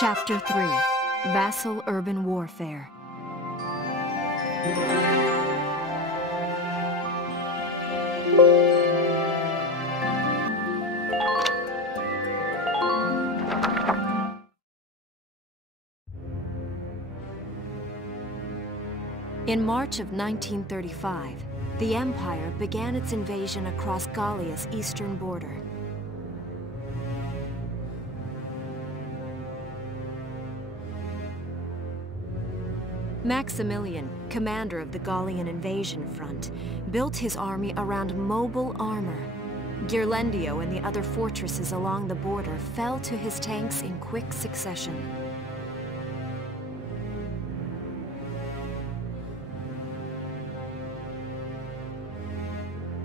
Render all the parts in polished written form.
Chapter 3, Vassal Urban Warfare. In March of 1935, the Empire began its invasion across Gallia's eastern border. Maximilian, commander of the Gallian invasion front, built his army around mobile armor. Ghirlandaio and the other fortresses along the border fell to his tanks in quick succession.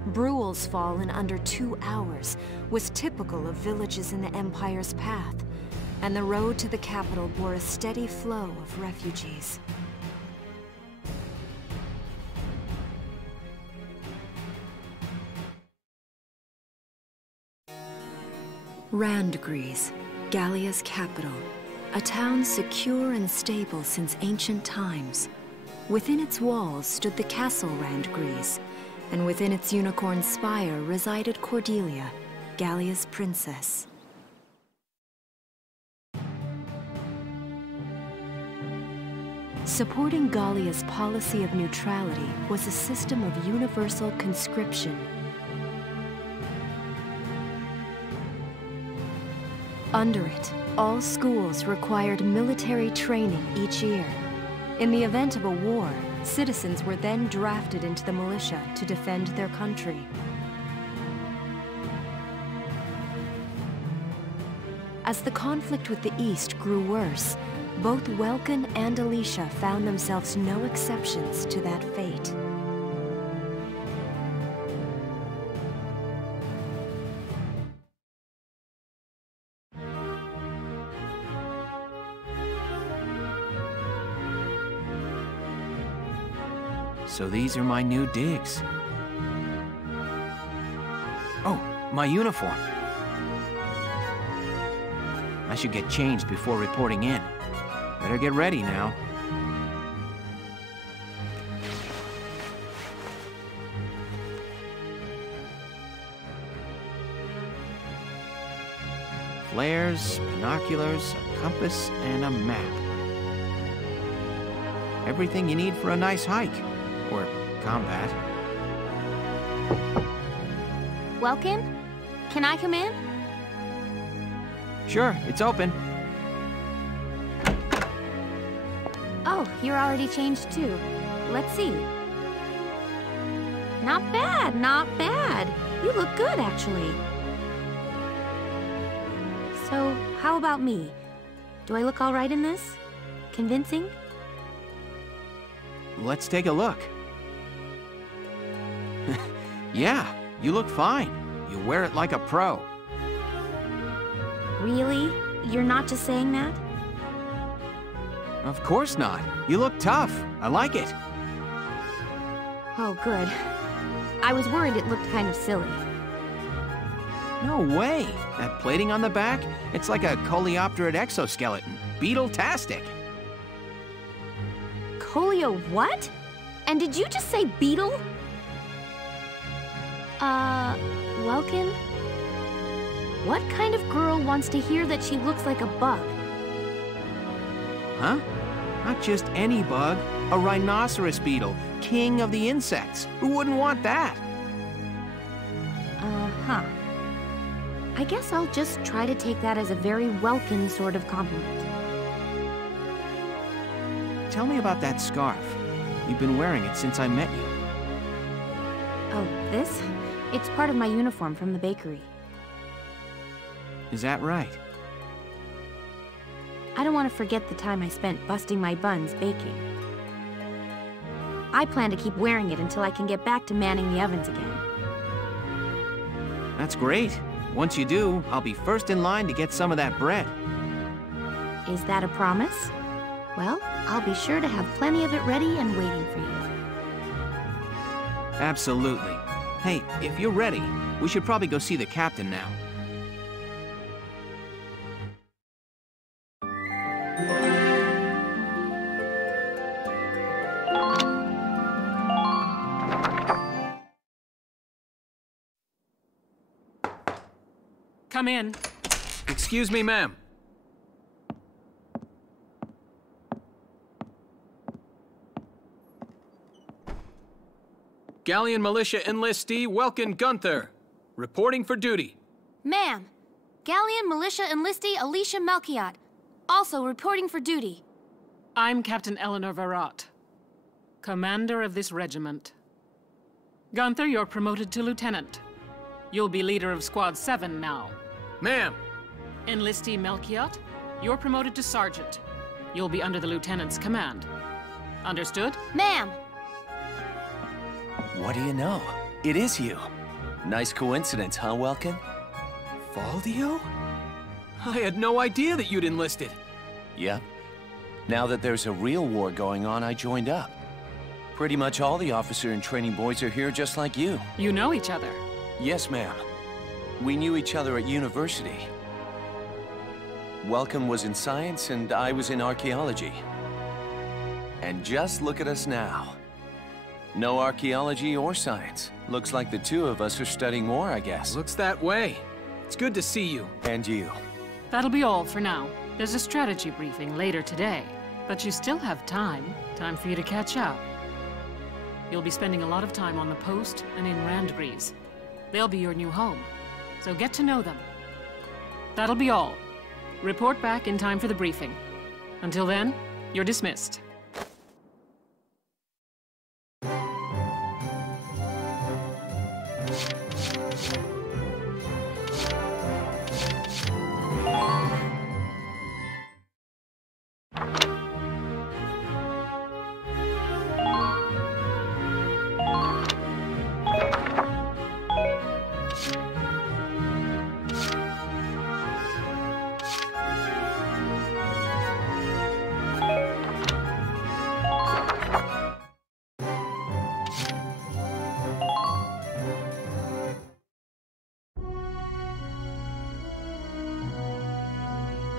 Bruhl's fall in under 2 hours was typical of villages in the Empire's path, and the road to the capital bore a steady flow of refugees. Randgries, Gallia's capital, a town secure and stable since ancient times. Within its walls stood the castle Randgries, and within its unicorn spire resided Cordelia, Gallia's princess. Supporting Gallia's policy of neutrality was a system of universal conscription. Under it, all schools required military training each year. In the event of a war, citizens were then drafted into the militia to defend their country. As the conflict with the East grew worse, both Welkin and Alicia found themselves no exceptions to that fate. So these are my new digs. Oh, my uniform. I should get changed before reporting in. Better get ready now. Flares, binoculars, a compass, and a map. Everything you need for a nice hike. Or combat. Welkin? Can I come in? Sure, it's open. Oh, you're already changed too. Let's see. Not bad, not bad. You look good, actually. So, how about me? Do I look all right in this? Convincing? Let's take a look. Yeah, you look fine. You wear it like a pro. Really? You're not just saying that? Of course not. You look tough. I like it. Oh, good. I was worried it looked kind of silly. No way. That plating on the back, it's like a coleopterate exoskeleton. Beetle-tastic. Coleo what? And did you just say beetle? Welkin? What kind of girl wants to hear that she looks like a bug? Huh? Not just any bug. A rhinoceros beetle, king of the insects. Who wouldn't want that? Uh-huh. I guess I'll just try to take that as a very Welkin sort of compliment. Tell me about that scarf. You've been wearing it since I met you. Oh, this? It's part of my uniform from the bakery. Is that right? I don't want to forget the time I spent busting my buns baking. I plan to keep wearing it until I can get back to manning the ovens again. That's great. Once you do, I'll be first in line to get some of that bread. Is that a promise? Well, I'll be sure to have plenty of it ready and waiting for you. Absolutely. Hey, if you're ready, we should probably go see the captain now. Come in. Excuse me, ma'am. Galleon Militia Enlistee Welkin Gunther, reporting for duty. Ma'am, Galleon Militia Enlistee Alicia Melchiot, also reporting for duty. I'm Captain Eleanor Varrot, commander of this regiment. Gunther, you're promoted to lieutenant. You'll be leader of Squad 7 now. Ma'am! Enlistee Melchiot, you're promoted to sergeant. You'll be under the lieutenant's command. Understood? Ma'am! What do you know? It is you. Nice coincidence, huh, Welkin? Valdio? I had no idea that you'd enlisted. Yep. Now that there's a real war going on, I joined up. Pretty much all the officer and training boys are here just like you. You know each other? Yes, ma'am. We knew each other at university. Welkin was in science and I was in archaeology. And just look at us now. No archaeology or science. Looks like the two of us are studying war, I guess. Looks that way. It's good to see you. And you. That'll be all for now. There's a strategy briefing later today. But you still have time. Time for you to catch up. You'll be spending a lot of time on the post and in Randgrees. They'll be your new home. So get to know them. That'll be all. Report back in time for the briefing. Until then, you're dismissed.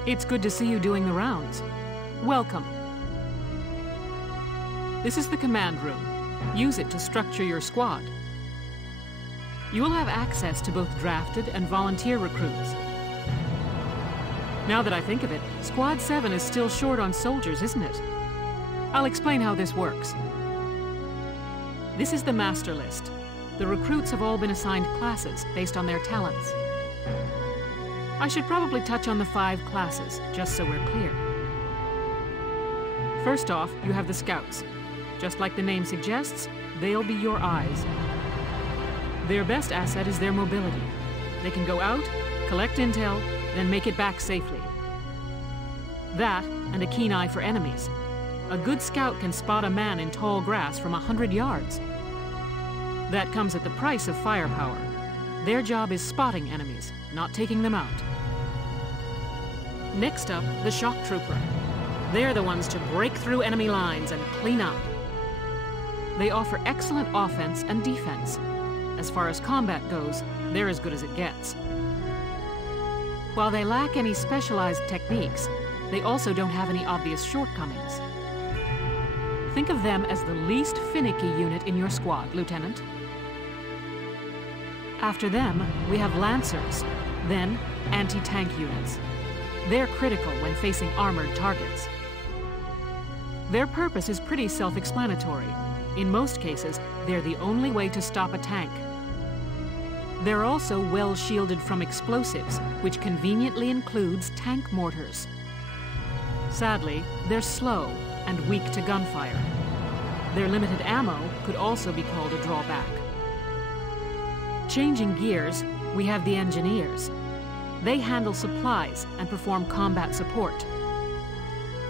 It's good to see you doing the rounds. Welcome. This is the command room. Use it to structure your squad. You will have access to both drafted and volunteer recruits. Now that I think of it, Squad 7 is still short on soldiers, isn't it? I'll explain how this works. This is the master list. The recruits have all been assigned classes based on their talents. I should probably touch on the 5 classes, just so we're clear. First off, you have the scouts. Just like the name suggests, they'll be your eyes. Their best asset is their mobility. They can go out, collect intel, then make it back safely. That, and a keen eye for enemies. A good scout can spot a man in tall grass from 100 yards. That comes at the price of firepower. Their job is spotting enemies, not taking them out. Next up, the shock trooper. They're the ones to break through enemy lines and clean up. They offer excellent offense and defense. As far as combat goes, they're as good as it gets. While they lack any specialized techniques, they also don't have any obvious shortcomings. Think of them as the least finicky unit in your squad, Lieutenant. After them, we have Lancers, then anti-tank units. They're critical when facing armored targets. Their purpose is pretty self-explanatory. In most cases, they're the only way to stop a tank. They're also well shielded from explosives, which conveniently includes tank mortars. Sadly, they're slow and weak to gunfire. Their limited ammo could also be called a drawback. Changing gears, we have the engineers. They handle supplies and perform combat support.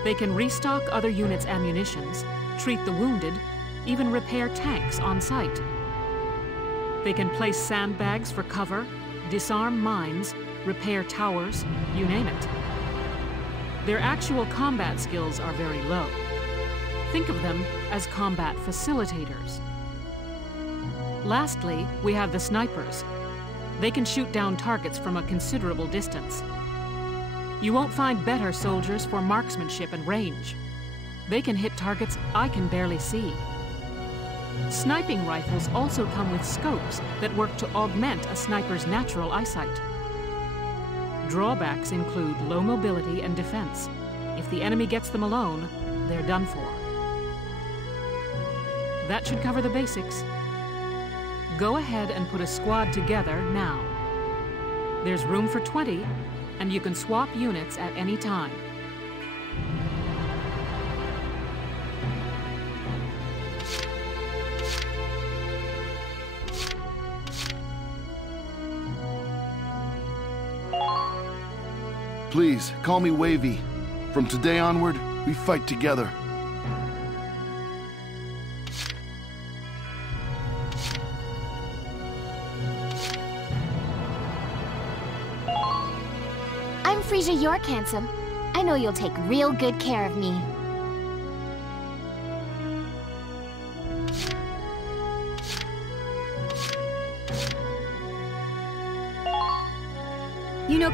They can restock other units' ammunitions, treat the wounded, even repair tanks on site. They can place sandbags for cover, disarm mines, repair towers, you name it. Their actual combat skills are very low. Think of them as combat facilitators. Lastly, we have the snipers. They can shoot down targets from a considerable distance. You won't find better soldiers for marksmanship and range. They can hit targets I can barely see. Sniping rifles also come with scopes that work to augment a sniper's natural eyesight. Drawbacks include low mobility and defense. If the enemy gets them alone, they're done for. That should cover the basics. Go ahead and put a squad together now. There's room for 20, and you can swap units at any time. Please, call me Wavy. From today onward, we fight together. I'm Frisia York, handsome. I know you'll take real good care of me.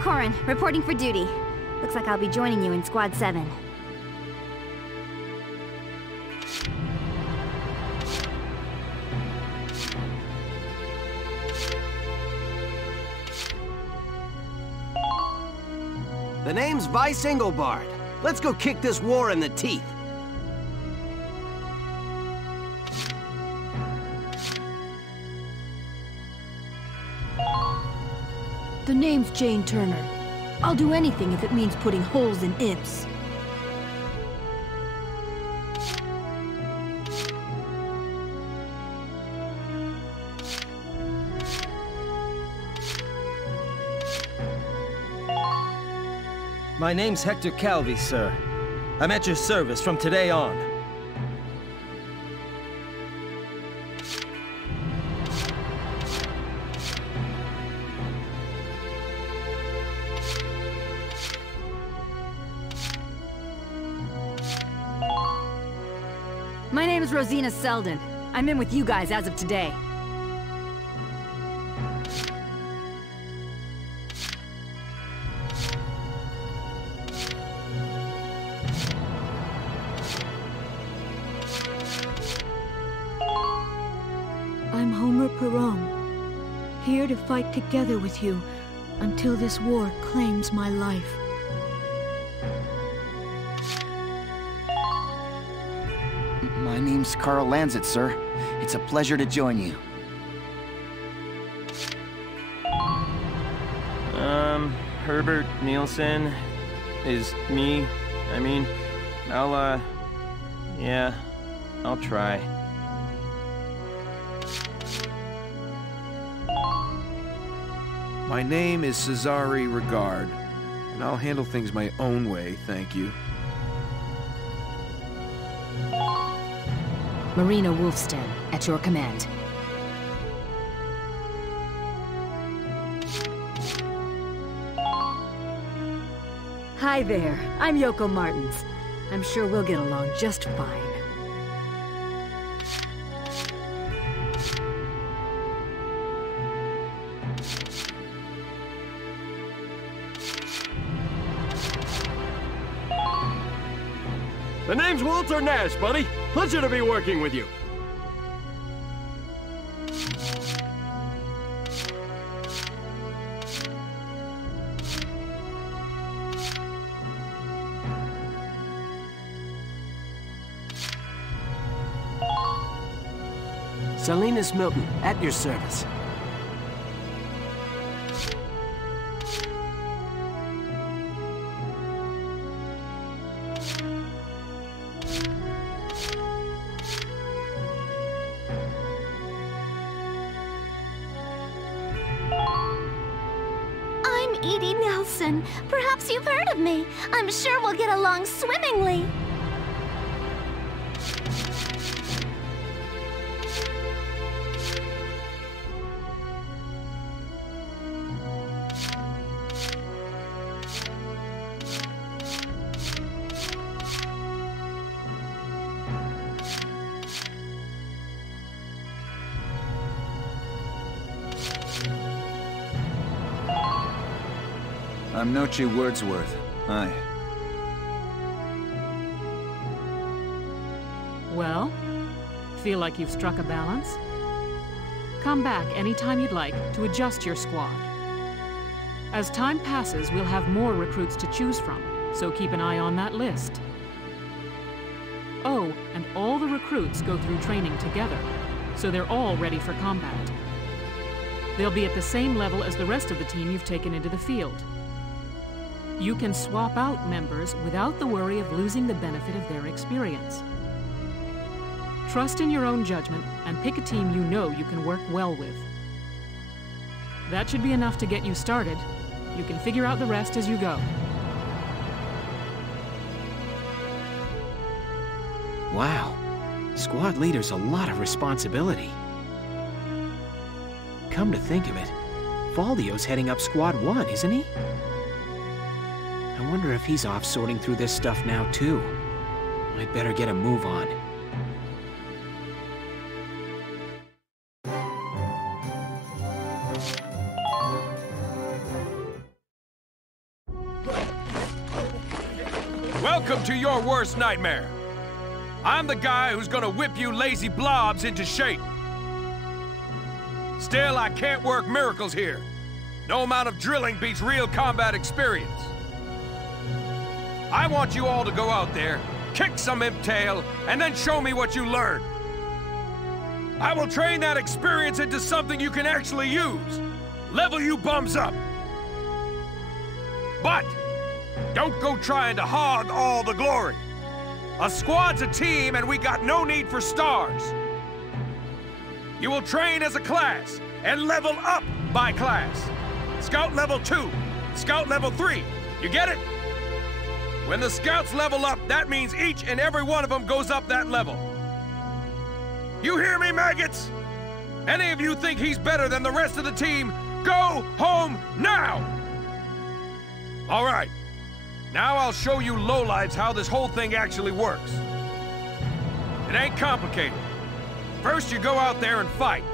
Corin, reporting for duty. Looks like I'll be joining you in Squad 7. The name's Vice Engelbard. Let's go kick this war in the teeth. The name's Jane Turner. I'll do anything if it means putting holes in imps. My name's Hector Calvi, sir. I'm at your service from today on. My name is Rosina Selden. I'm in with you guys as of today. I'm Homer Perron, here to fight together with you until this war claims my life. My name's Carl Lanzett, sir. It's a pleasure to join you. Herbert Nielsen is me. I mean, yeah, I'll try. My name is Cesare Regard, and I'll handle things my own way, thank you. Marina Wolfsten, at your command. Hi there, I'm Yoko Martins. I'm sure we'll get along just fine. The name's Walter Nash, buddy. Pleasure to be working with you. Salinas Milton, at your service. I'm Edie Nelson. Perhaps you've heard of me. I'm sure we'll get along swimmingly. I'm Nochi Wordsworth. Hi. Well, feel like you've struck a balance? Come back anytime you'd like to adjust your squad. As time passes, we'll have more recruits to choose from, so keep an eye on that list. Oh, and all the recruits go through training together, so they're all ready for combat. They'll be at the same level as the rest of the team you've taken into the field. You can swap out members without the worry of losing the benefit of their experience. Trust in your own judgment and pick a team you know you can work well with. That should be enough to get you started. You can figure out the rest as you go. Wow. Squad leader's a lot of responsibility. Come to think of it, Valdio's heading up Squad 1, isn't he? I wonder if he's off sorting through this stuff now, too. I'd better get a move on. Welcome to your worst nightmare. I'm the guy who's gonna whip you lazy blobs into shape. Still, I can't work miracles here. No amount of drilling beats real combat experience. I want you all to go out there, kick some imp tail, and then show me what you learned. I will train that experience into something you can actually use. Level you bums up. But don't go trying to hog all the glory. A squad's a team, and we got no need for stars. You will train as a class, and level up by class. Scout level 2, Scout level 3. You get it? When the Scouts level up, that means each and every one of them goes up that level. You hear me, maggots? Any of you think he's better than the rest of the team, go home now! All right. Now I'll show you lowlives how this whole thing actually works. It ain't complicated. First you go out there and fight,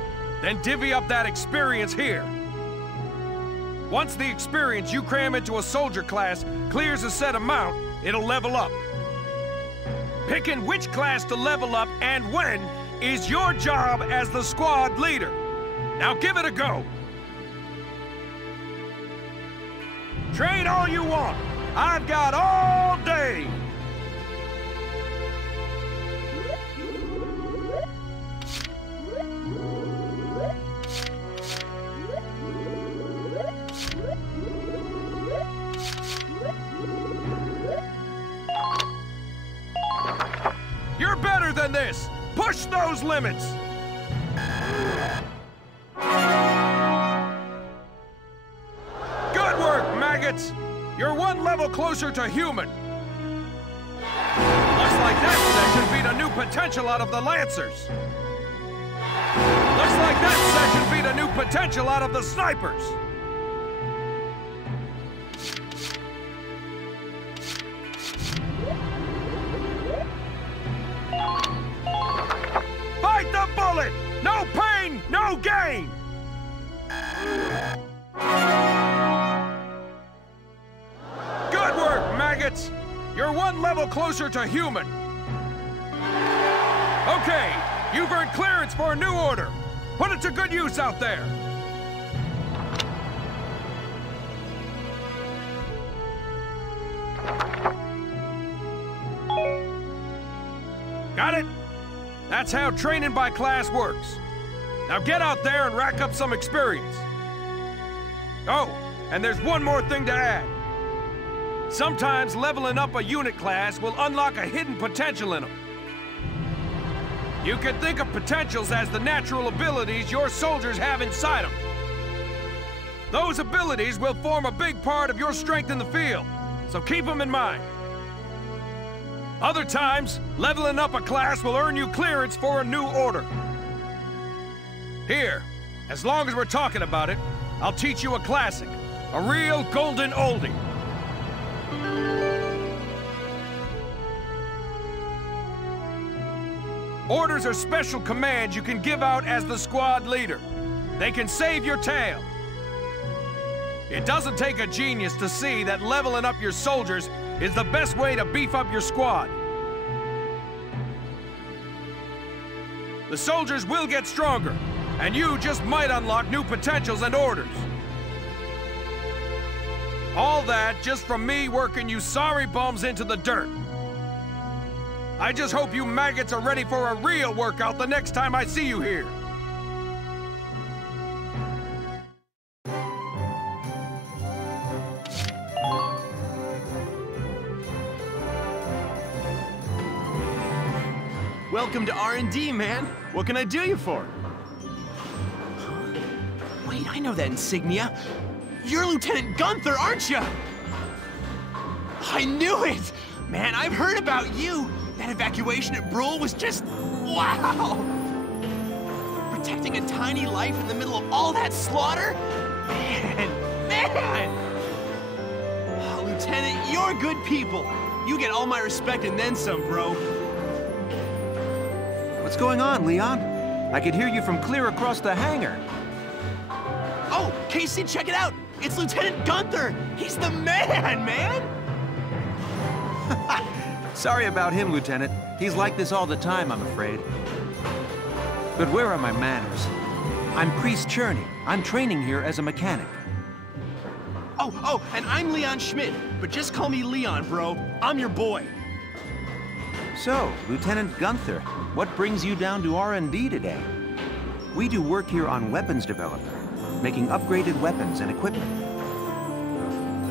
then divvy up that experience here. Once the experience you cram into a soldier class clears a set amount, it'll level up. Picking which class to level up and when is your job as the squad leader. Now give it a go. Train all you want. I've got all day. You're better than this. Push those limits. Good work, maggots. You're one level closer to human. Looks like that section beat a new potential out of the Lancers. Looks like that section beat a new potential out of the Snipers. Fight the bullet! No pain, no gain! Good work, maggots! You're one level closer to human. Okay, you've earned clearance for a new order. Put it to good use out there. Got it? That's how training by class works. Now get out there and rack up some experience. Oh, and there's one more thing to add. Sometimes leveling up a unit class will unlock a hidden potential in them. You can think of potentials as the natural abilities your soldiers have inside them. Those abilities will form a big part of your strength in the field, so keep them in mind. Other times, leveling up a class will earn you clearance for a new order. Here, as long as we're talking about it, I'll teach you a classic, a real golden oldie. Orders are special commands you can give out as the squad leader. They can save your tail. It doesn't take a genius to see that leveling up your soldiers is the best way to beef up your squad. The soldiers will get stronger, and you just might unlock new potentials and orders. All that just from me working you sorry bums into the dirt. I just hope you maggots are ready for a real workout the next time I see you here. Welcome to R&D, man. What can I do you for? Huh? Wait, I know that insignia. You're Lieutenant Gunther, aren't you? I knew it! Man, I've heard about you. That evacuation at Brule was just... wow! Protecting a tiny life in the middle of all that slaughter? Man! Oh, Lieutenant, you're good people. You get all my respect and then some, bro. What's going on, Leon? I could hear you from clear across the hangar. Oh, Casey, check it out! It's Lieutenant Gunther! He's the man! Sorry about him, Lieutenant. He's like this all the time, I'm afraid. But where are my manners? I'm Priest Cherney. I'm training here as a mechanic. Oh, and I'm Leon Schmidt, but just call me Leon, bro. I'm your boy. So, Lieutenant Gunther, what brings you down to R&D today? We do work here on weapons development, making upgraded weapons and equipment.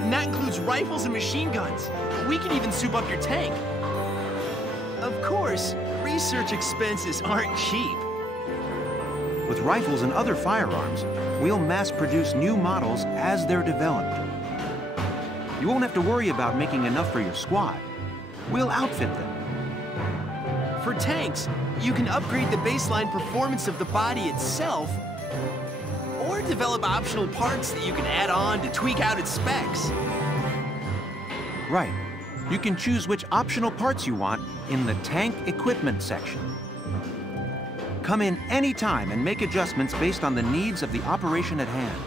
And that includes rifles and machine guns. We can even soup up your tank. Of course, research expenses aren't cheap. With rifles and other firearms, we'll mass-produce new models as they're developed. You won't have to worry about making enough for your squad. We'll outfit them. For tanks, you can upgrade the baseline performance of the body itself, or develop optional parts that you can add on to tweak out its specs. Right. You can choose which optional parts you want in the tank equipment section. Come in anytime and make adjustments based on the needs of the operation at hand.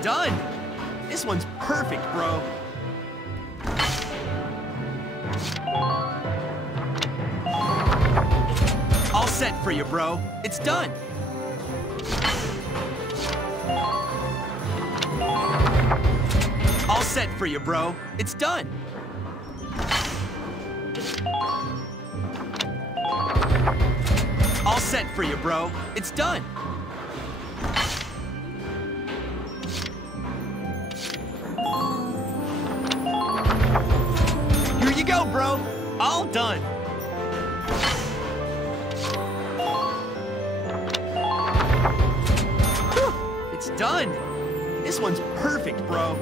Done! This one's perfect, bro. All set for you, bro. It's done. All set for you, bro. It's done. All set for you, bro. It's done. Here you go, bro. All done. Whew, it's done. This one's perfect, bro.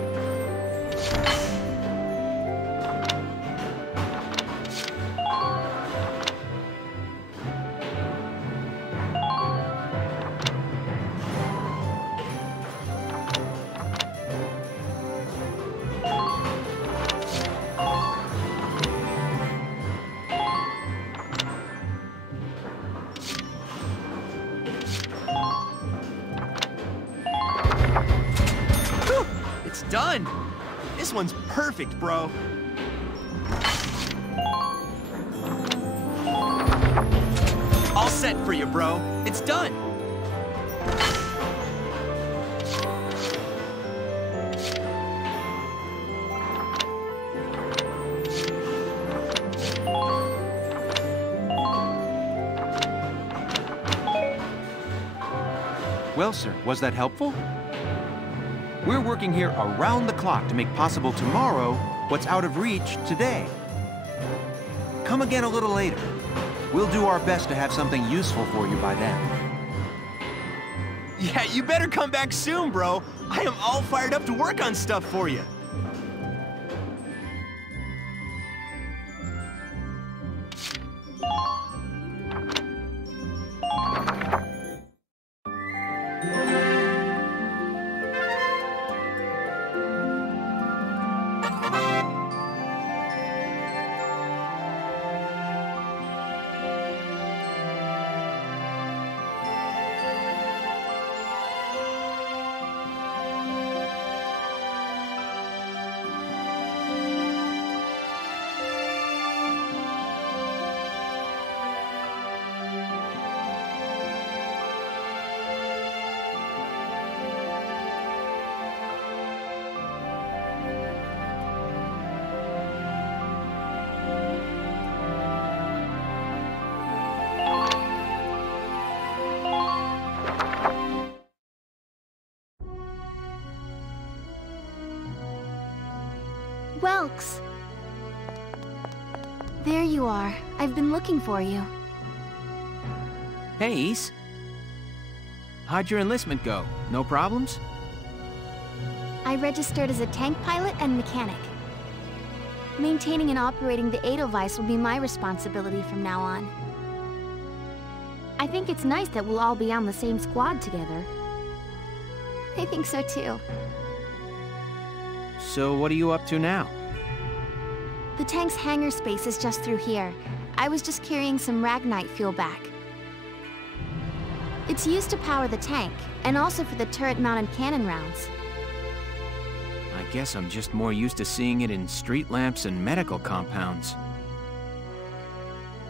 Done! This one's perfect, bro. set for you, bro. It's done. Well, sir, was that helpful? We're working here around the clock to make possible tomorrow what's out of reach today. Come again a little later. We'll do our best to have something useful for you by then. Yeah, you better come back soon, bro. I am all fired up to work on stuff for you. Welks! There you are. I've been looking for you. Hey, Ys. How'd your enlistment go? No problems? I registered as a tank pilot and mechanic. Maintaining and operating the Edelweiss will be my responsibility from now on. I think it's nice that we'll all be on the same squad together. I think so too. So what are you up to now? The tank's hangar space is just through here. I was just carrying some Ragnite fuel back. It's used to power the tank, and also for the turret-mounted cannon rounds. I guess I'm just more used to seeing it in street lamps and medical compounds.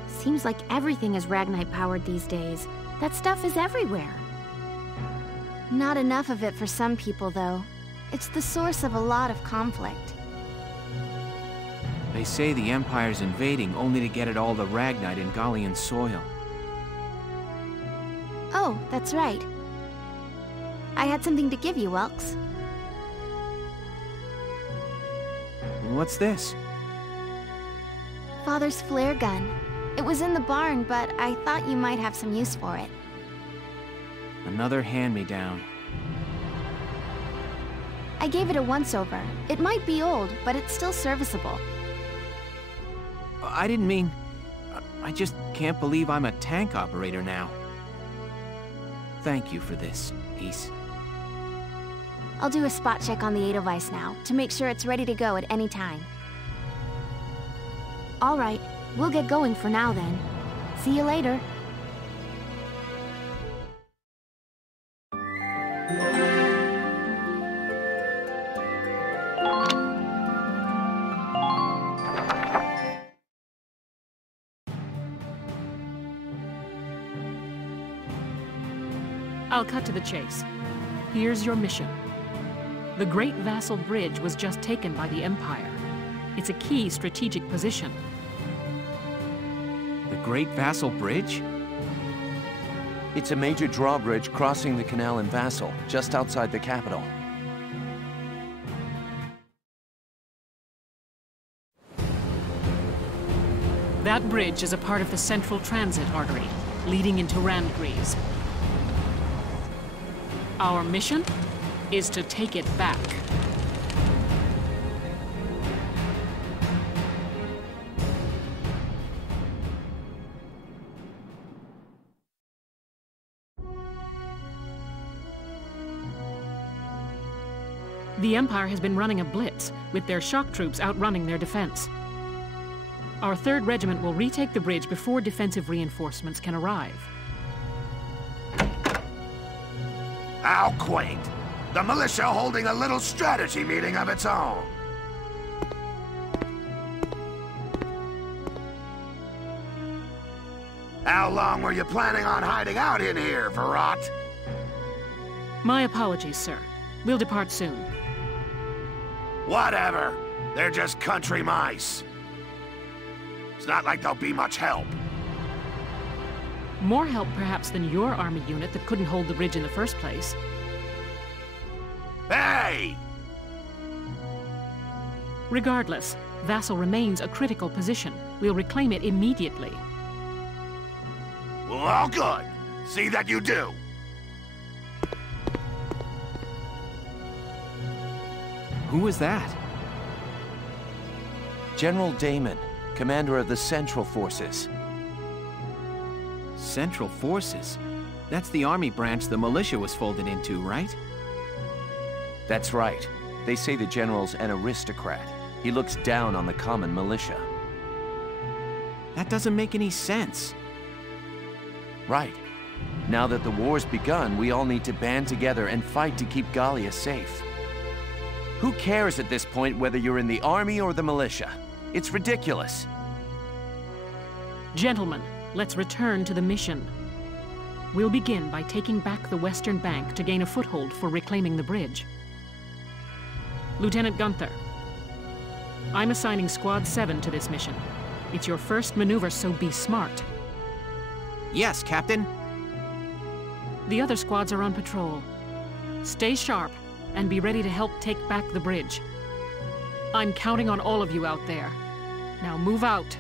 Seems like everything is Ragnite-powered these days. That stuff is everywhere. Not enough of it for some people, though. It's the source of a lot of conflict. They say the Empire's invading only to get at all the Ragnite in Gallian soil. Oh, that's right. I had something to give you, Welks. What's this? Father's flare gun. It was in the barn, but I thought you might have some use for it. Another hand-me-down. I gave it a once-over. It might be old, but it's still serviceable. I didn't mean... I just can't believe I'm a tank operator now. Thank you for this, Ys. I'll do a spot check on the Edelweiss now, to make sure it's ready to go at any time. All right, we'll get going for now then. See you later. I'll cut to the chase. Here's your mission. The Great Vassal Bridge was just taken by the Empire. It's a key strategic position. The Great Vassal Bridge? It's a major drawbridge crossing the canal in Vassal, just outside the capital. That bridge is a part of the central transit artery, leading into Randgries. Our mission is to take it back. The Empire has been running a blitz, with their shock troops outrunning their defense. Our 3rd Regiment will retake the bridge before defensive reinforcements can arrive. How quaint. The militia holding a little strategy meeting of its own. How long were you planning on hiding out in here, Verrot? My apologies, sir. We'll depart soon. Whatever. They're just country mice. It's not like they'll be much help. More help, perhaps, than your army unit that couldn't hold the bridge in the first place. Hey! Regardless, Vassal remains a critical position. We'll reclaim it immediately. Well, good. See that you do. Who was that? General Damon, commander of the Central Forces. Central Forces? That's the army branch the militia was folded into, right? That's right. They say the general's an aristocrat. He looks down on the common militia. That doesn't make any sense. Right. Now that the war's begun, we all need to band together and fight to keep Gallia safe. Who cares at this point whether you're in the army or the militia? It's ridiculous. Gentlemen, let's return to the mission. We'll begin by taking back the western bank to gain a foothold for reclaiming the bridge. Lieutenant Gunther, I'm assigning Squad 7 to this mission. It's your first maneuver, so be smart. Yes, Captain. The other squads are on patrol. Stay sharp and be ready to help take back the bridge. I'm counting on all of you out there. Now move out.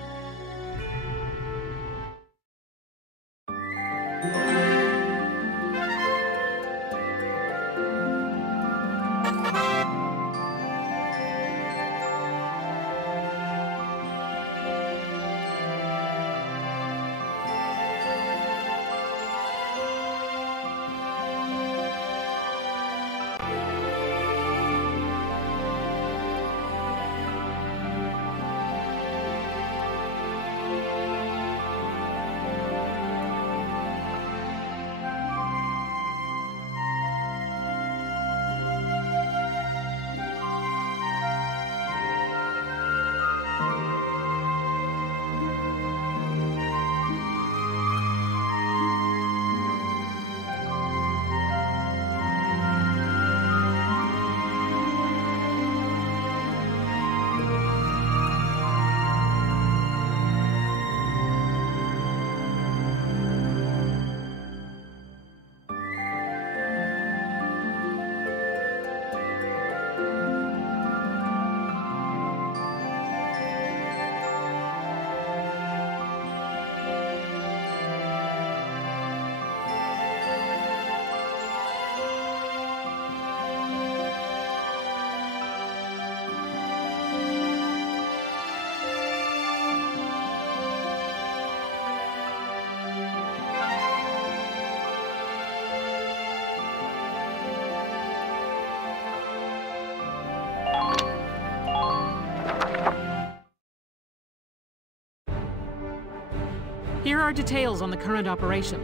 Here are details on the current operation.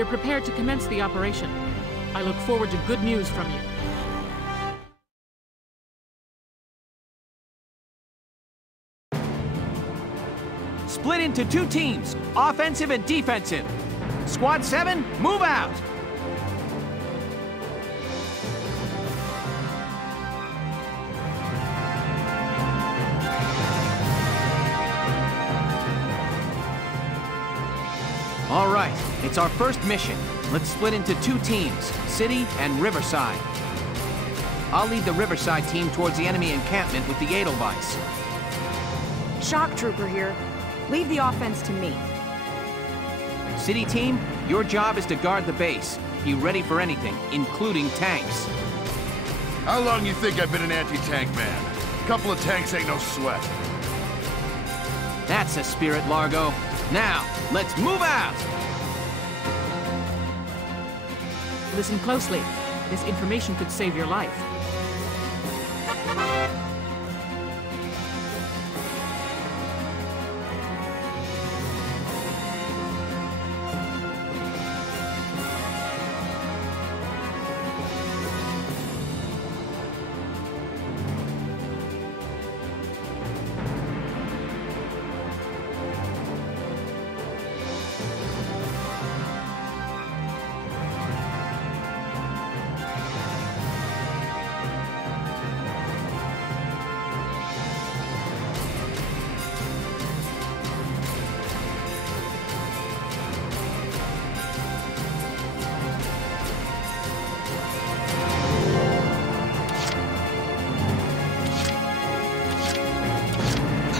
We're prepared to commence the operation. I look forward to good news from you. Split into 2 teams, offensive and defensive. Squad 7, move out! All right, it's our first mission. Let's split into 2 teams, City and Riverside. I'll lead the Riverside team towards the enemy encampment with the Edelweiss. Shock Trooper here. Leave the offense to me. City team, your job is to guard the base. Be ready for anything, including tanks. How long you think I've been an anti-tank man? A couple of tanks ain't no sweat. That's a spirit, Largo. Now, let's move out! Listen closely. This information could save your life.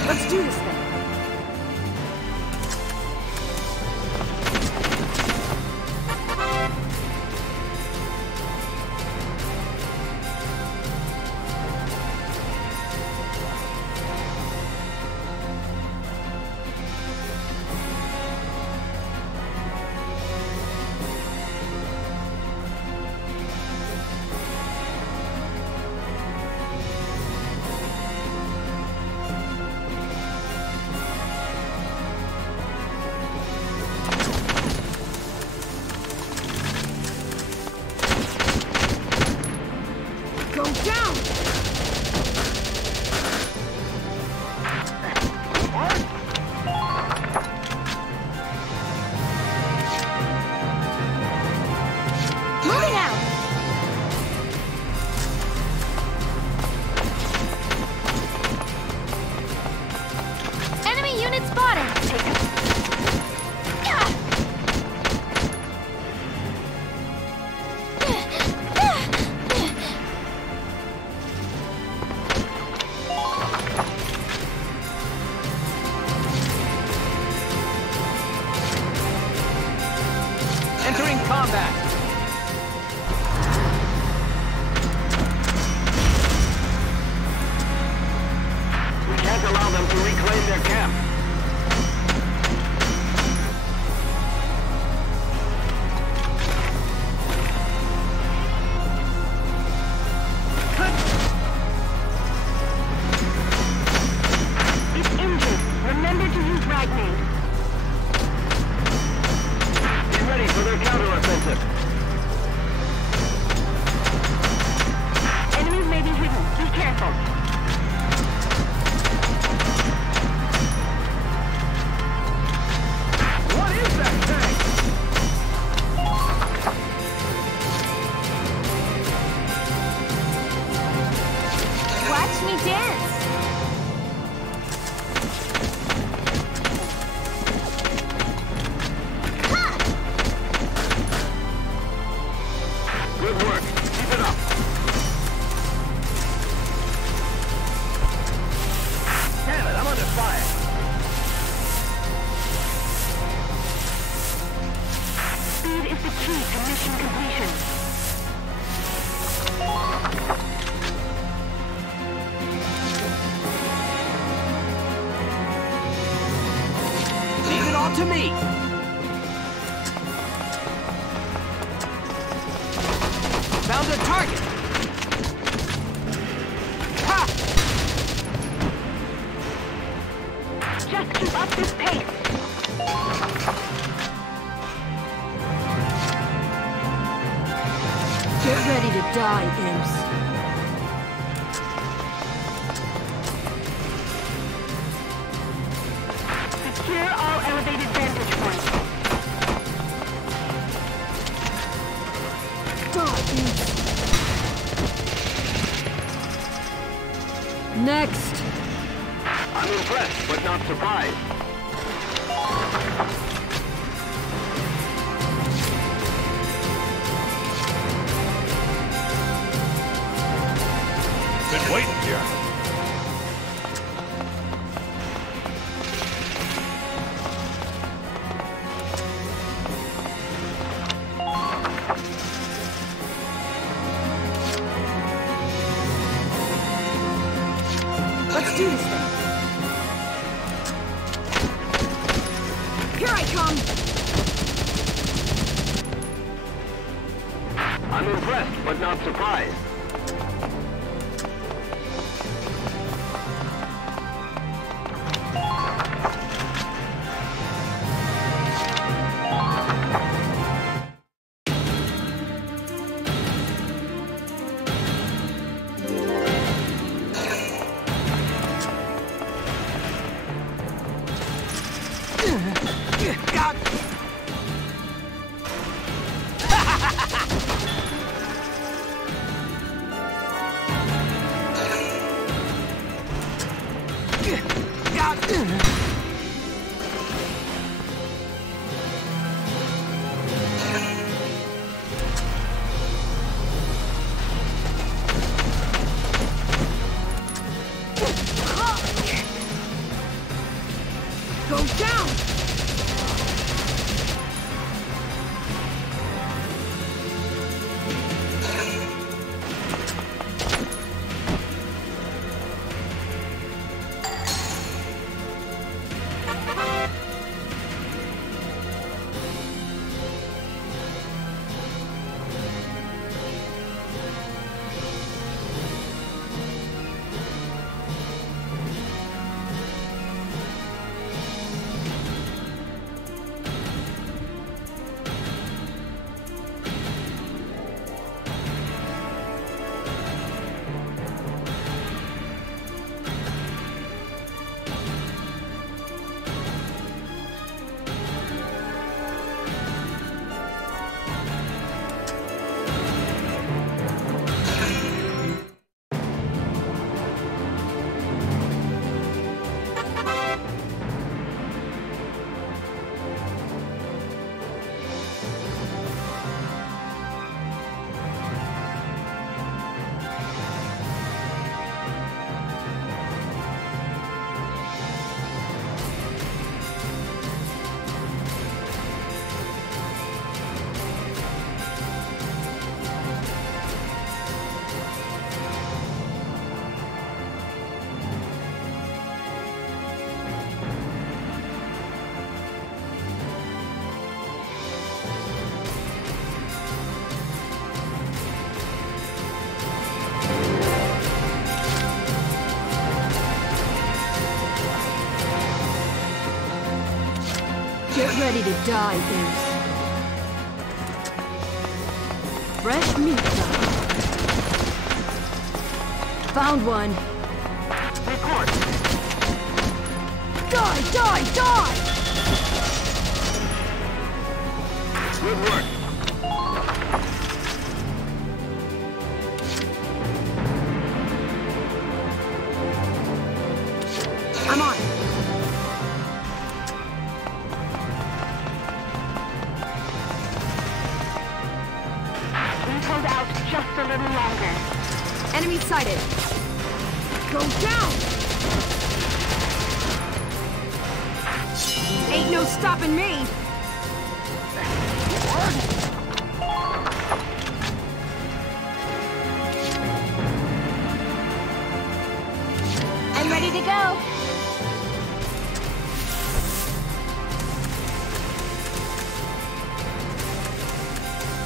Let's do this thing. Entering combat. We can't allow them to reclaim their camp. It's injured. Remember to use Ragnade. Ready for their counteroffensive. Enemies may be hidden. Be careful. What is that thing? Watch me dance. Good work. Keep it up. Damn it, I'm under fire. Speed is the key to mission completion. Leave it all to me. Found a target! Ha! Just keep up this pace. Get ready to die, imps. Secure all elevated vantage points. Die, imps. Next. I'm impressed, but not surprised. Been waiting here. Let's do this thing. Here I come! I'm impressed, but not surprised. Go down! Get ready to die, imps. Fresh meat time. Found one. Report. Die, die, die! Good work. I'm on it. Hold out just a little longer. Enemy sighted. Go down! Ain't no stopping me! I'm ready to go.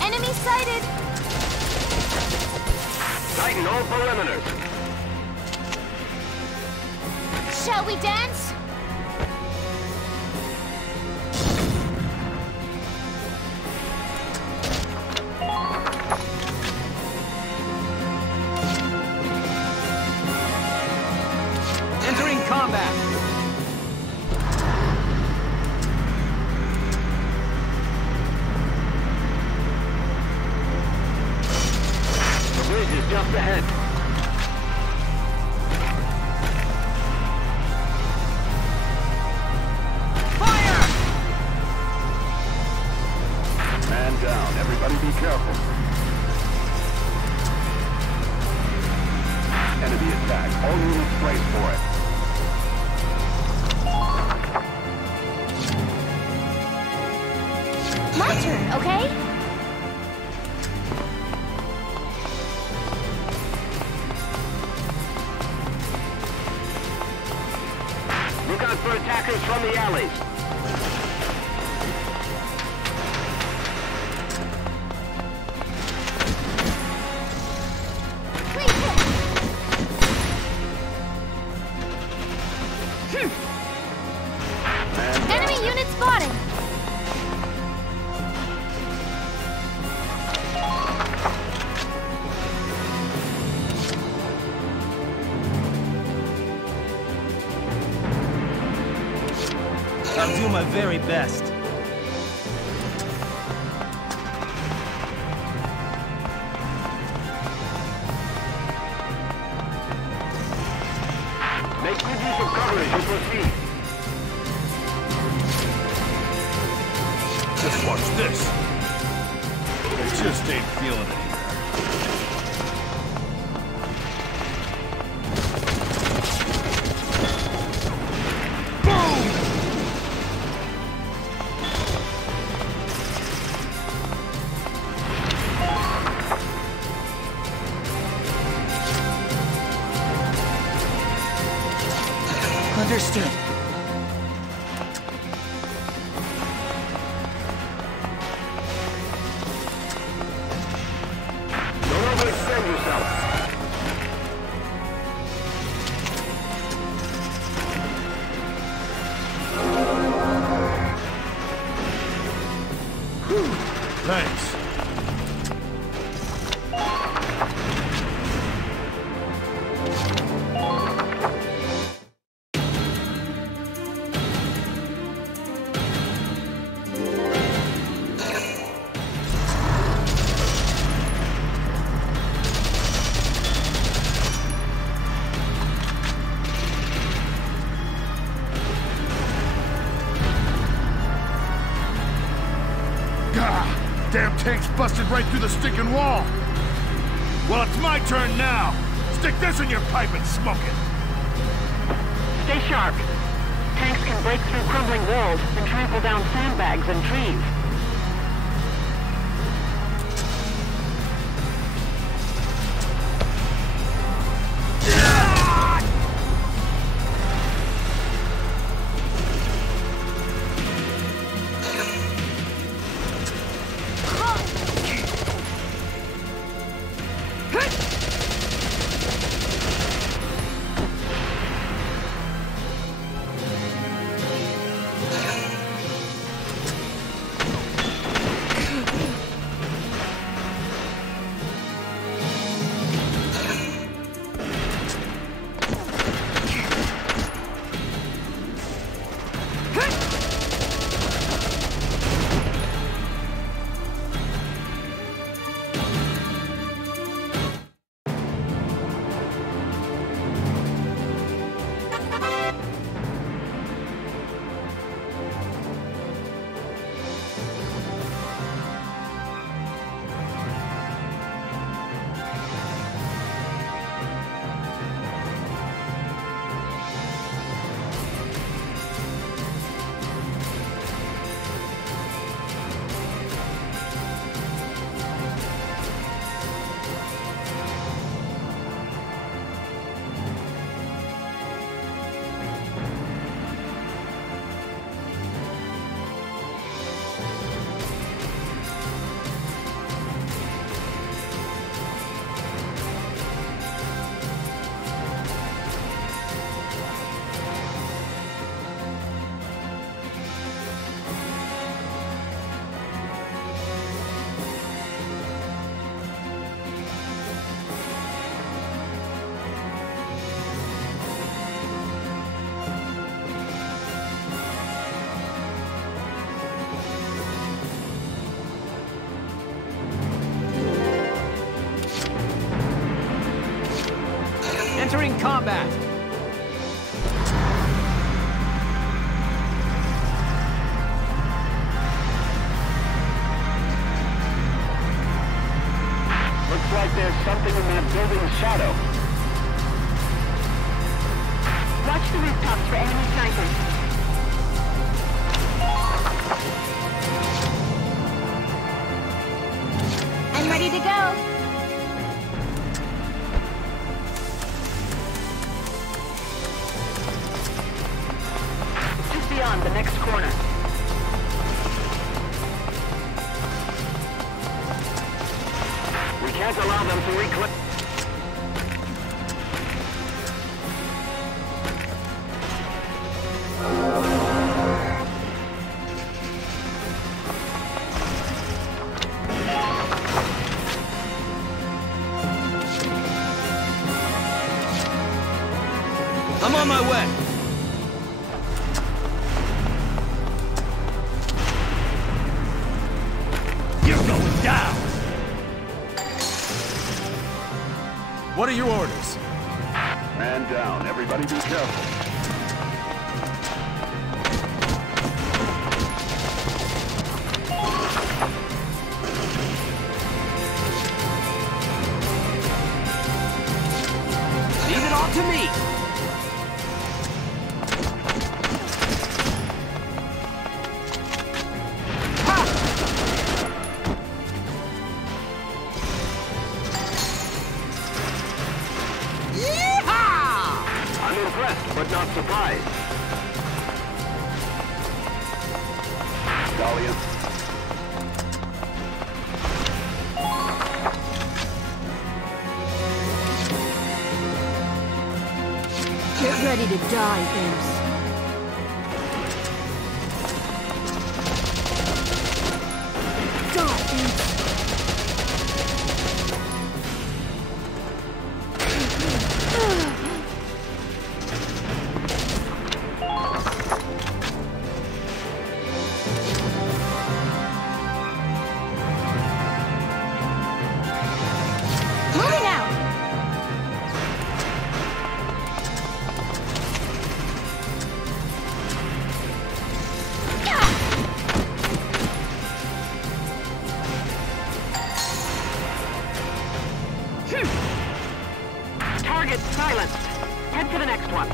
Enemy sighted! Tighten all perimeters. Shall we dance? Be careful. Enemy attack. All units brace for it. My turn, okay? Look out for attackers from the alleys. Enemy unit spotted! I'll do my very best. Make good use of cover as you proceed. Just watch this. I just ain't feeling it here. Understood. Don't overextend yourself. Thanks. Damn tank's busted right through the stinking wall. Well, it's my turn now. Stick this in your pipe and smoke it. Stay sharp. Tanks can break through crumbling walls and trample down sandbags and trees. Entering combat. shadow. Watch the rooftops for enemy snipers. I'm ready to go. Just beyond the next corner. We can't allow them to reclaim. I'm on my way. You're going down! What are your orders? Man down. Everybody be careful. Leave it all to me. But not surprised. Dahlia. Get ready to die, imps. Die, imps. Target silenced. Head for the next one.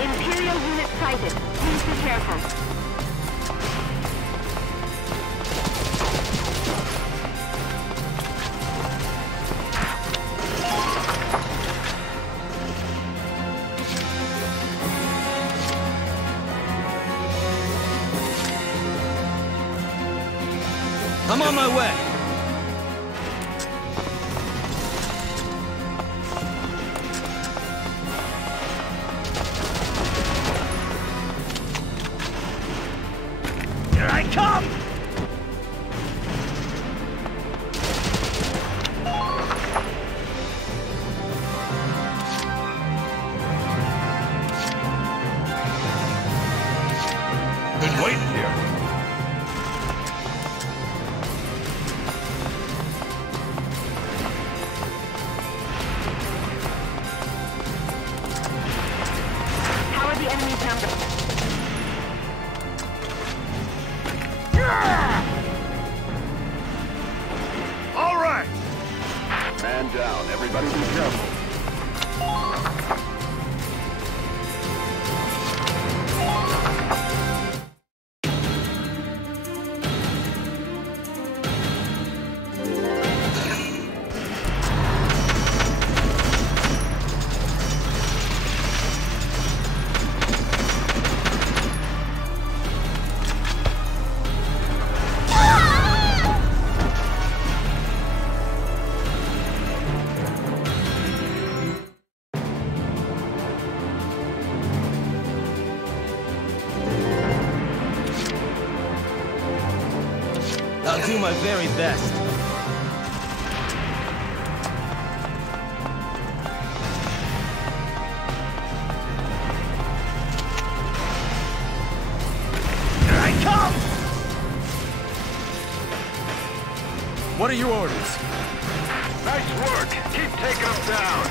Imperial unit sighted. Please be careful. I'm on my way. Here I come! Been waiting here. How are the enemy's numbers? All right! Man down. Everybody be careful. I'll do my very best. Here I come! What are your orders? Nice work. Keep taking them down.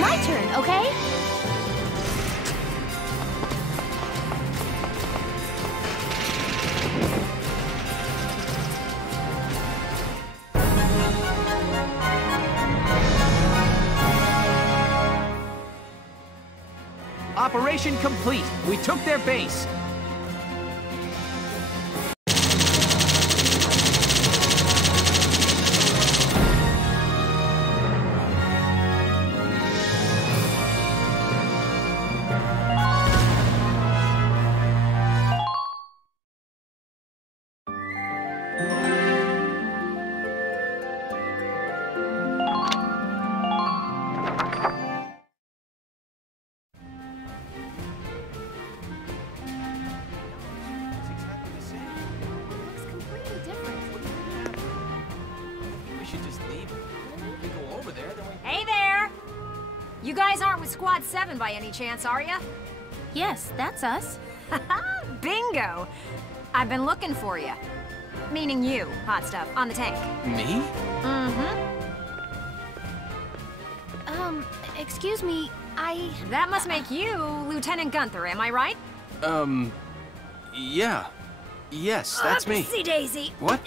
My turn, okay? Mission complete. We took their base. Hey there! You guys aren't with Squad 7 by any chance, are ya? Yes, that's us. Bingo! I've been looking for you. Meaning you, hot stuff, on the tank. Me? Excuse me, That must make you Lieutenant Gunther, am I right? Yeah. Yes, that's me. Oopsie daisy. What?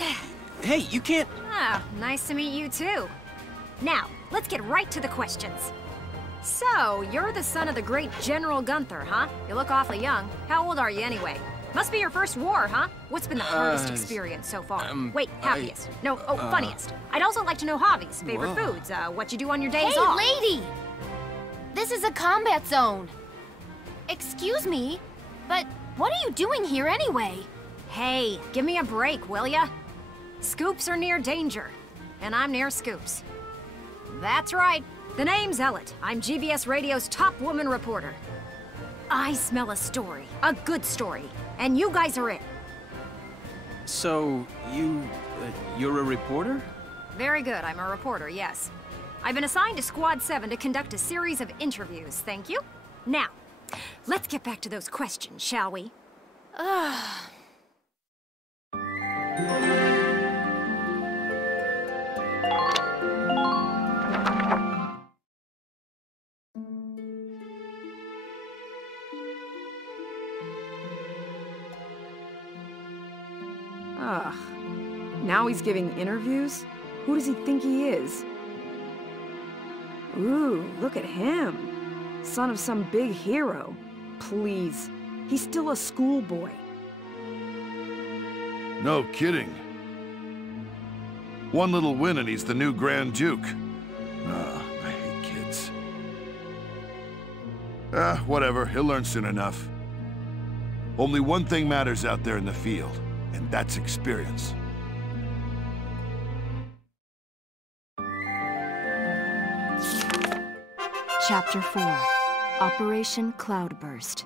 Hey, you can't... Ah, nice to meet you too. Now, let's get right to the questions. So, you're the son of the great General Gunther, huh? You look awfully young. How old are you anyway? Must be your first war, huh? What's been the hardest experience so far? Wait, happiest. Funniest. I'd also like to know hobbies, favorite foods, what you do on your days off. Hey, lady! This is a combat zone. Excuse me, but what are you doing here anyway? Hey, give me a break, will ya? Scoops are near danger, and I'm near scoops. That's right. The name's Ellet. I'm GBS Radio's top woman reporter. I smell a story, a good story, and you guys are it. So, you're a reporter? Very good, I'm a reporter, yes. I've been assigned to Squad 7 to conduct a series of interviews, thank you. Now, let's get back to those questions, shall we? Ugh. Now he's giving interviews? Who does he think he is? Ooh, look at him. Son of some big hero. Please. He's still a schoolboy. No kidding. One little win and he's the new Grand Duke. I hate kids. Whatever. He'll learn soon enough. Only one thing matters out there in the field, and that's experience. Chapter 4, Operation Cloudburst.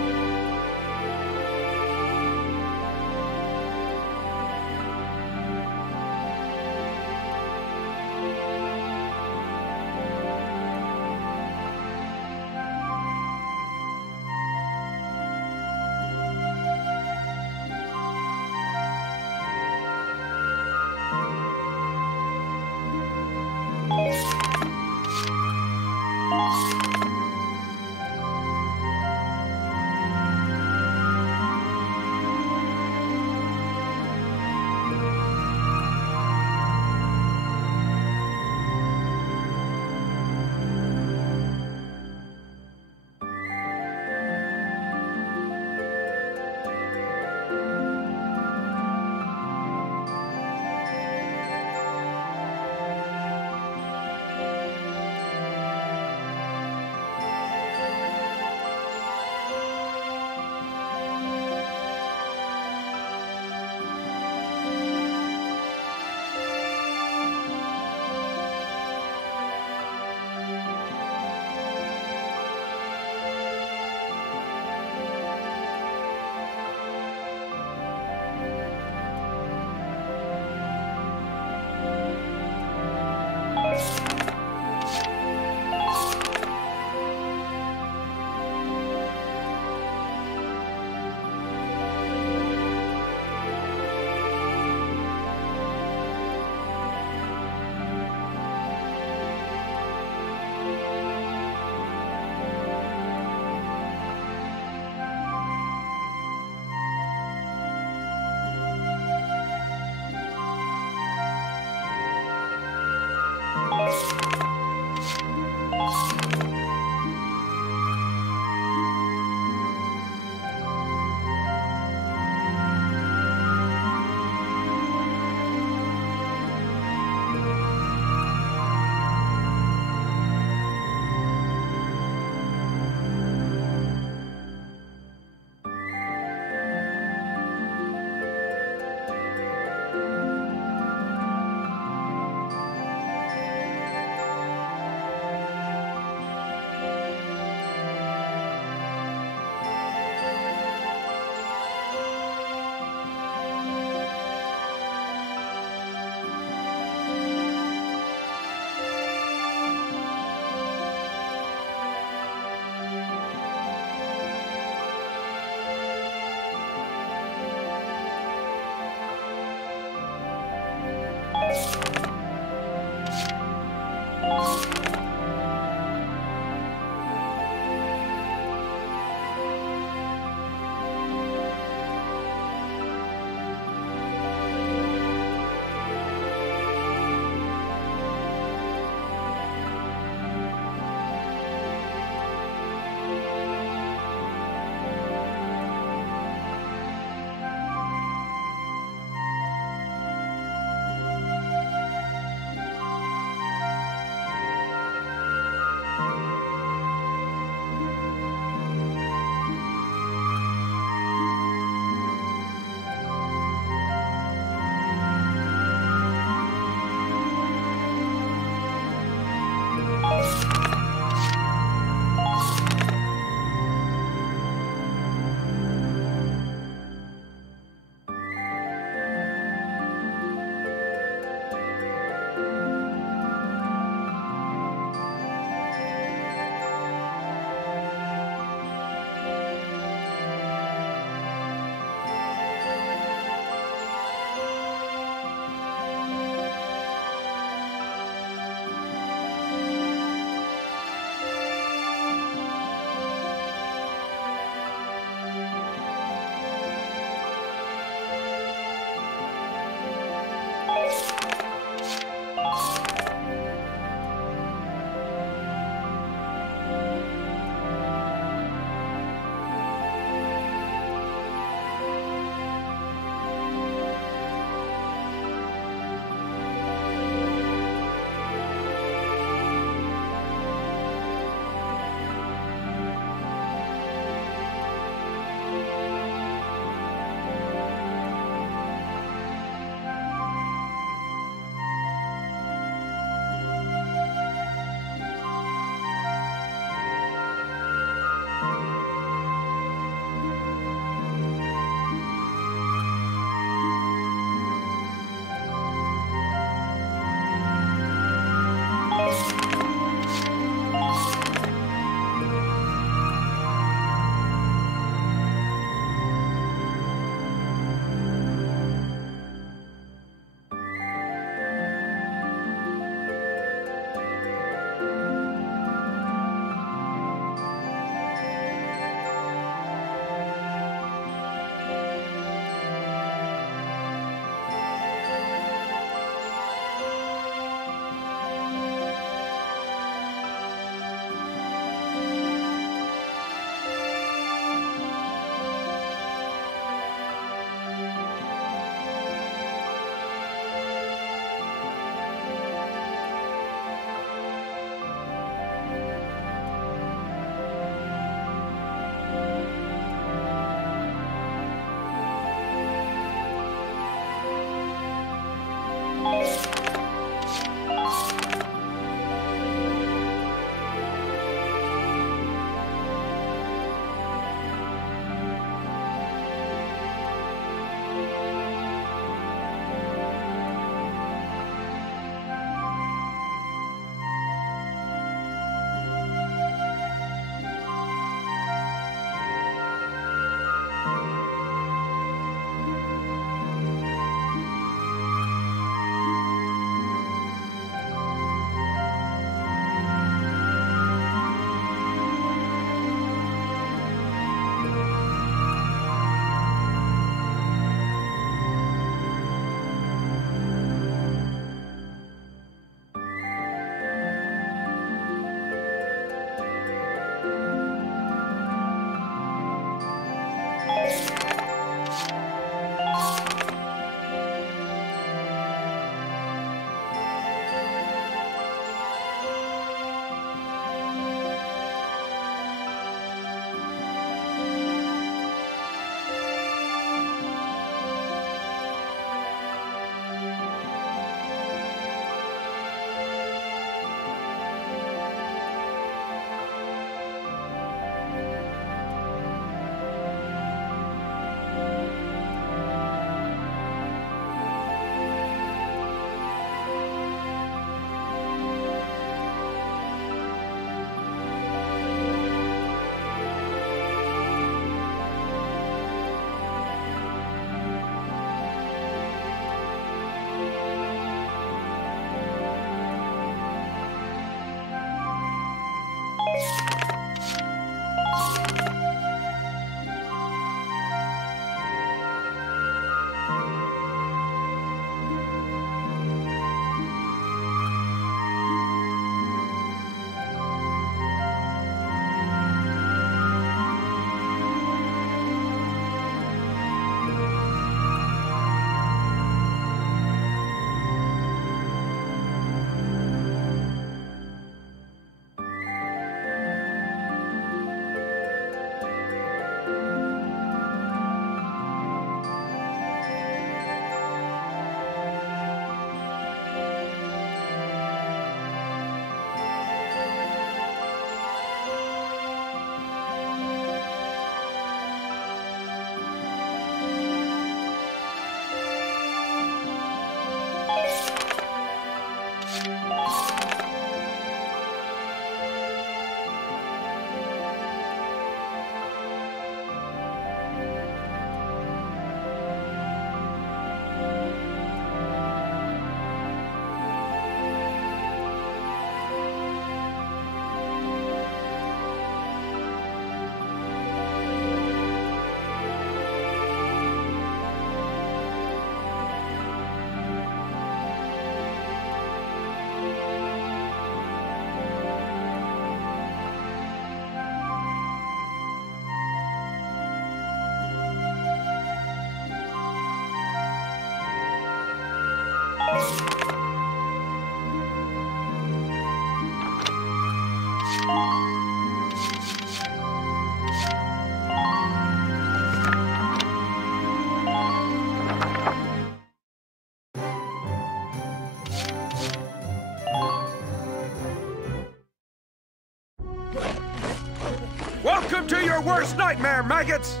Welcome to your worst nightmare, maggots!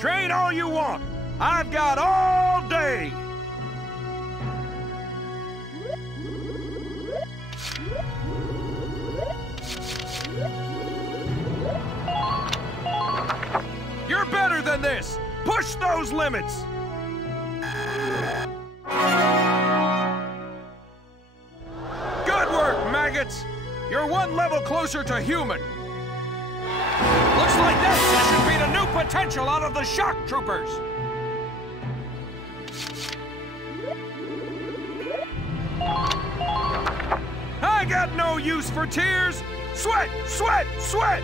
Train all you want. I've got all day. You're better than this. Push those limits. Good work, maggots. You're one level closer to human. Looks like that session beat a new potential out of the shock troopers. I got no use for tears. Sweat, sweat, sweat.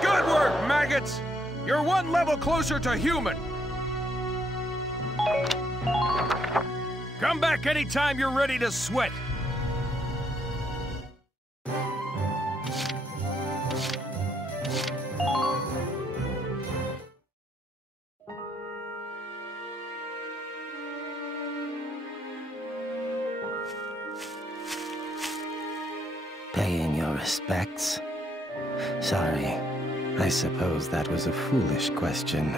Good work, maggots. You're one level closer to human. Come back anytime you're ready to sweat. Paying your respects? Sorry, I suppose that was a foolish question.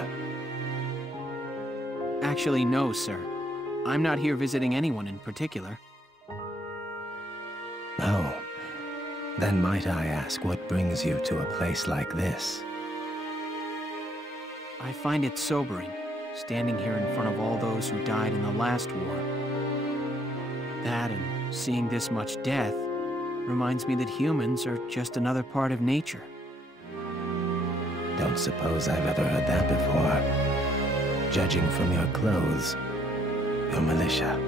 Actually, no, sir. I'm not here visiting anyone in particular. Oh, then might I ask what brings you to a place like this? I find it sobering, standing here in front of all those who died in the last war. That and seeing this much death reminds me that humans are just another part of nature. Don't suppose I've ever heard that before. Judging from your clothes, you're militia.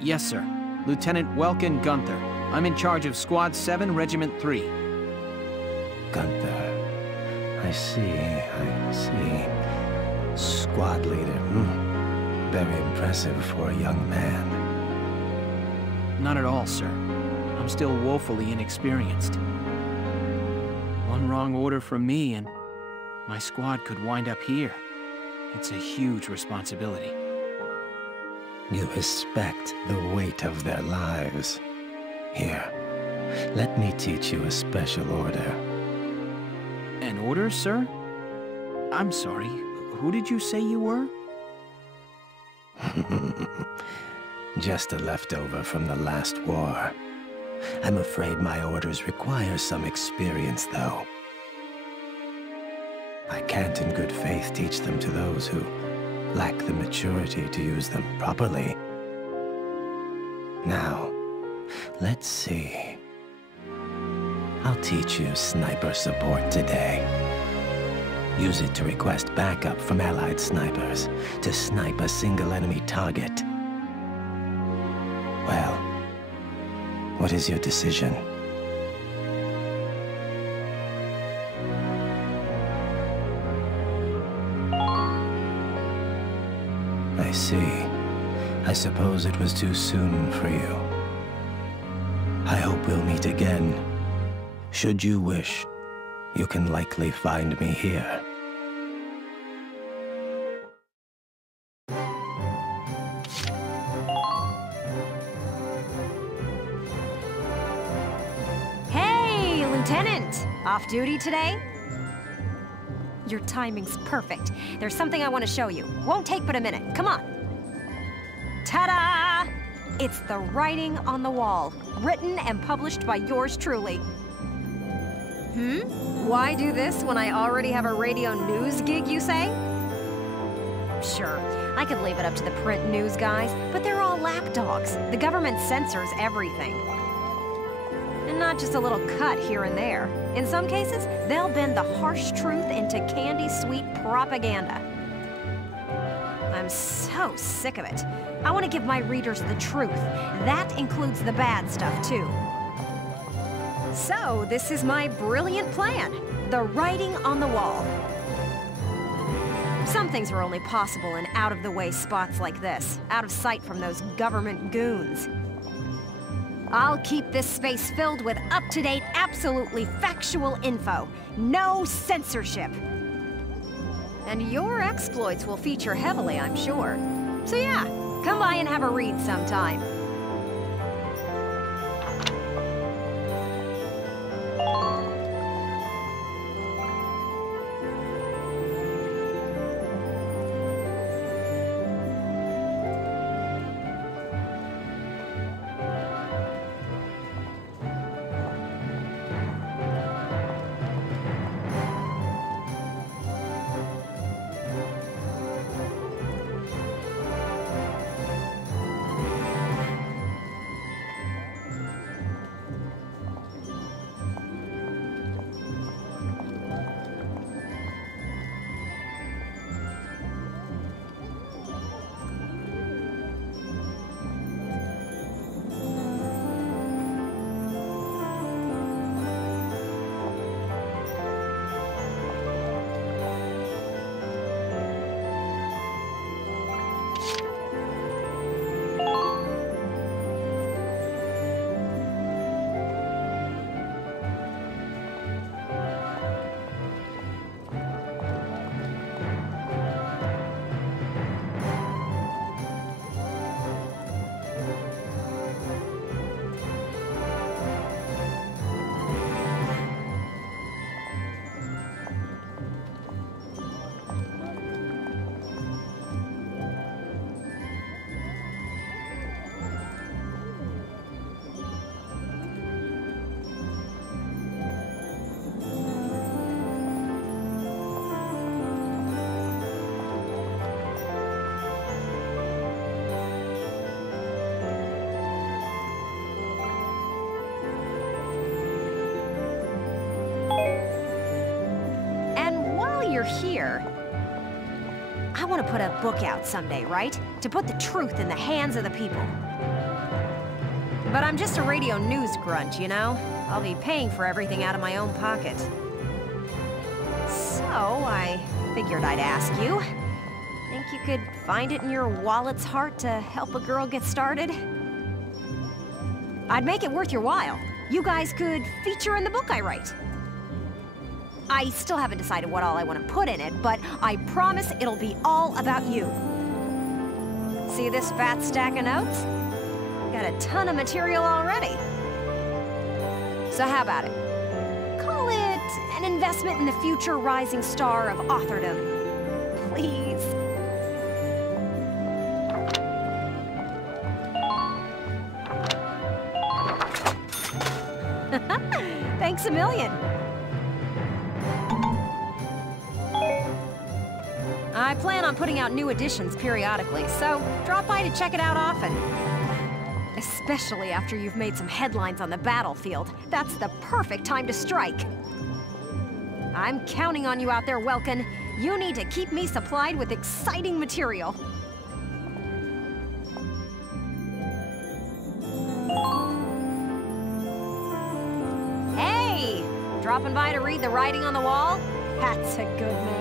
Yes, sir. Lieutenant Welkin Gunther. I'm in charge of Squad 7, Regiment 3. Gunther. I see. Squad leader, Very impressive for a young man. Not at all, sir. I'm still woefully inexperienced. One wrong order from me and my squad could wind up here. It's a huge responsibility. You respect the weight of their lives. Here, let me teach you a special order. An order, sir? I'm sorry, who did you say you were? Just a leftover from the last war. I'm afraid my orders require some experience, though. I can't in good faith teach them to those who lack the maturity to use them properly. Now, let's see. I'll teach you sniper support today. Use it to request backup from allied snipers to snipe a single enemy target. Well, what is your decision? I see. I suppose it was too soon for you. I hope we'll meet again. Should you wish, you can likely find me here. Hey, Lieutenant! Off duty today? Your timing's perfect. There's something I want to show you. Won't take but a minute. Come on. Ta-da! It's the writing on the wall, written and published by yours truly. Why do this when I already have a radio news gig, you say? Sure, I could leave it up to the print news guys, but they're all lapdogs. The government censors everything. And not just a little cut here and there. In some cases, they'll bend the harsh truth into candy-sweet propaganda. I'm so sick of it. I want to give my readers the truth. That includes the bad stuff, too. So, this is my brilliant plan. The writing on the wall. Some things are only possible in out-of-the-way spots like this, out of sight from those government goons. I'll keep this space filled with up-to-date, absolutely factual info. No censorship. And your exploits will feature heavily, I'm sure. So yeah, come by and have a read sometime. you're here, I want to put a book out someday, right? To put the truth in the hands of the people. But I'm just a radio news grunt, you know? I'll be paying for everything out of my own pocket. So, I figured I'd ask you. Think you could find it in your wallet's heart to help a girl get started? I'd make it worth your while. You guys could feature in the book I write. I still haven't decided what all I want to put in it, but I promise it'll be all about you. See this fat stack of notes? Got a ton of material already. So how about it? Call it an investment in the future rising star of authordom. Please. Thanks a million. I plan on putting out new editions periodically, so drop by to check it out often. Especially after you've made some headlines on the battlefield. That's the perfect time to strike. I'm counting on you out there, Welkin. You need to keep me supplied with exciting material. Hey! Dropping by to read the writing on the wall? That's a good man.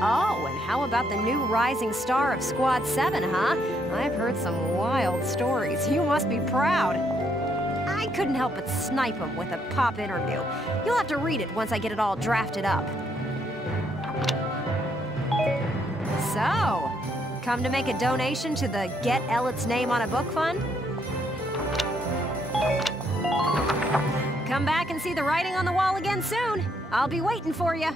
Oh, and how about the new rising star of Squad 7, huh? I've heard some wild stories. You must be proud. I couldn't help but snipe him with a pop interview. You'll have to read it once I get it all drafted up. So, come to make a donation to the Get Ellet's Name on a Book Fund? Come back and see the writing on the wall again soon. I'll be waiting for you.